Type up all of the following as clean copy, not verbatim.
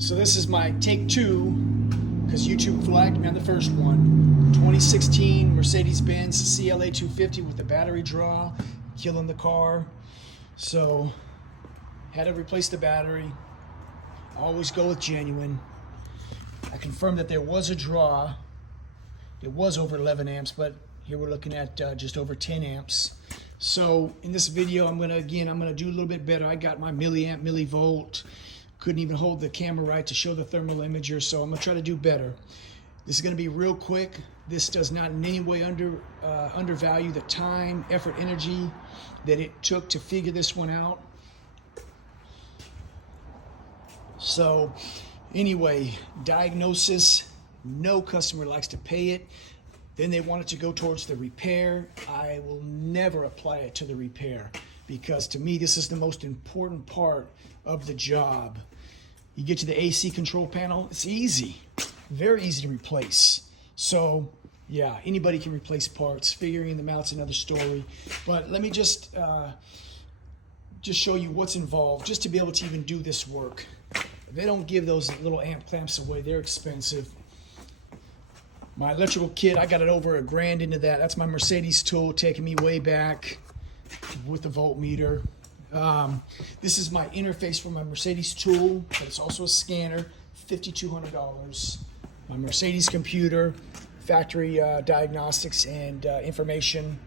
So this is my take two, because YouTube flagged me on the first one. 2016 Mercedes-Benz cla250 with the battery draw, killing the car. So had to replace the battery. Always go with genuine. I confirmed that there was a draw. It was over 11 amps, but here we're looking at just over 10 amps. So in this video, I'm gonna do a little bit better. I got my milliamp, millivolt. Couldn't even hold the camera right to show the thermal imager, so I'm gonna try to do better. This is gonna be real quick. This does not in any way undervalue the time, effort, energy that it took to figure this one out. So anyway, diagnosis, no customer likes to pay it. Then they want it to go towards the repair. I will never apply it to the repair because to me, this is the most important part of the job. You get to the AC control panel, it's easy, very easy to replace. So yeah, anybody can replace parts. Figuring them out's another story. But let me just show you what's involved just to be able to even do this work. They don't give those little amp clamps away, they're expensive. My electrical kit, I got it over $1,000 into that. That's my Mercedes tool, taking me way back with the voltmeter. This is my interface for my Mercedes tool, but it's also a scanner, $5,200. My Mercedes computer, factory diagnostics and information.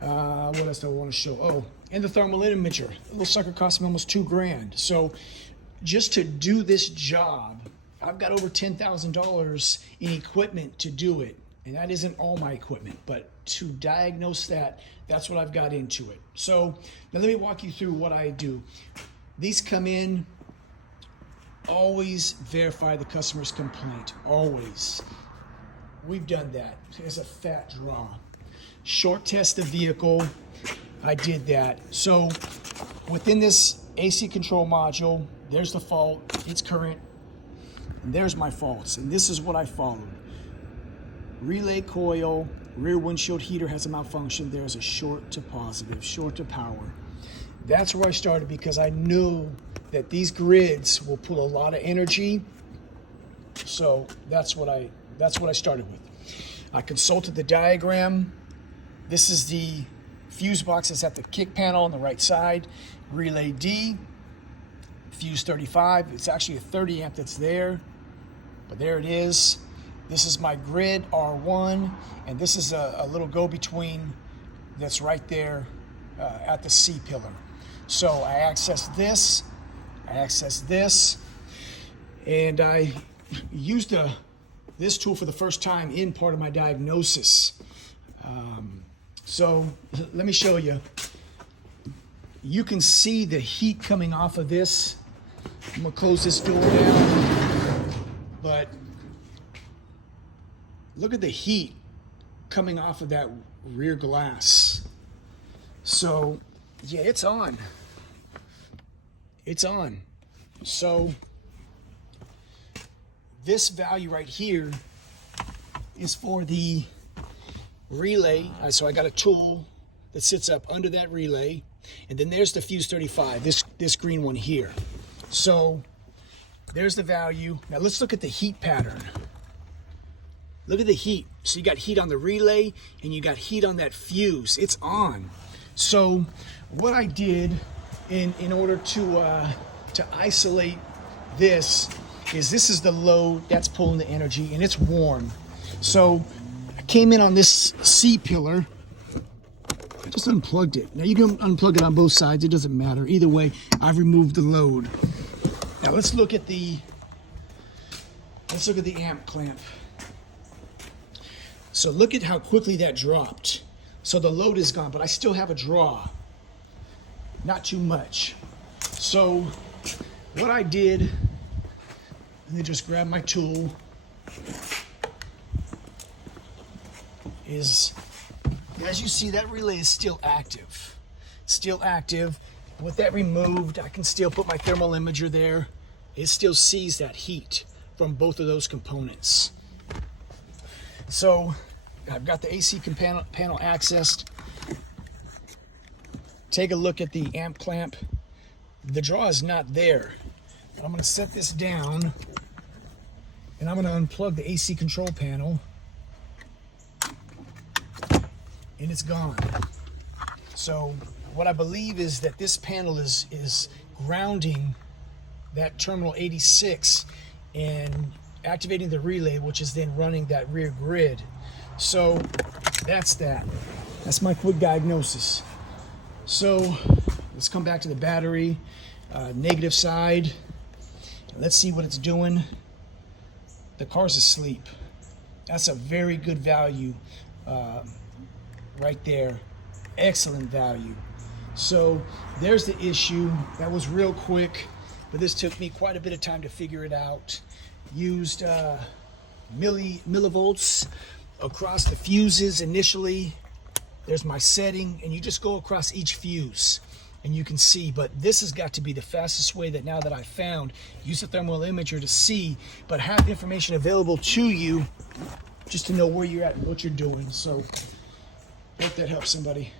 What else do I want to show? Oh, and the thermal imager. The little sucker cost me almost $2,000. So just to do this job, I've got over $10,000 in equipment to do it. And that isn't all my equipment, but to diagnose that, that's what I've got into it. So now let me walk you through what I do. These come in, always verify the customer's complaint, always. We've done that. There's a fat draw. Short test the vehicle, I did that. So within this AC control module, there's the fault, it's current, and there's my faults, and this is what I followed. Relay coil, rear windshield heater has a malfunction. There's a short to positive, short to power. That's where I started because I knew that these grids will pull a lot of energy. So that's what I started with. I consulted the diagram. This is the fuse box that's at the kick panel on the right side. Relay D, fuse 35. It's actually a 30 amp that's there, but there it is. This is my grid R1, and this is a little go-between that's right there at the C pillar. So I access this, and I used this tool for the first time in part of my diagnosis. So let me show you. You can see the heat coming off of this. I'm gonna close this door down, but look at the heat coming off of that rear glass. So yeah, it's on. It's on. So this value right here is for the relay. So I got a tool that sits up under that relay, and then there's the fuse 35, this green one here. So there's the value. Now let's look at the heat pattern. Look at the heat. So you got heat on the relay and you got heat on that fuse. It's on. So what I did in order to isolate this is the load that's pulling the energy, and it's warm. So I came in on this C pillar. I just unplugged it. Now you can unplug it on both sides. It doesn't matter. Either way, I've removed the load. Now let's look at the amp clamp. So look at how quickly that dropped. So the load is gone, but I still have a draw. Not too much. So what I did, let me just grab my tool, is as you see, that relay is still active. Still active. With that removed, I can still put my thermal imager there. It still sees that heat from both of those components. So I've got the AC panel accessed. Take a look at the amp clamp. The draw is not there. I'm going to set this down, and I'm going to unplug the AC control panel, and it's gone. So what I believe is that this panel is grounding that terminal 86 and activating the relay, which is then running that rear grid. So that's that. That's my quick diagnosis. So let's come back to the battery, negative side. Let's see what it's doing. The car's asleep. That's a very good value right there. Excellent value. So there's the issue. That was real quick, but this took me quite a bit of time to figure it out. Used millivolts across the fuses initially. There's my setting, and you just go across each fuse and you can see, but this has got to be the fastest way that now that I've found. Use the thermal imager to see, but have information available to you just to know where you're at and what you're doing. So hope that helps somebody.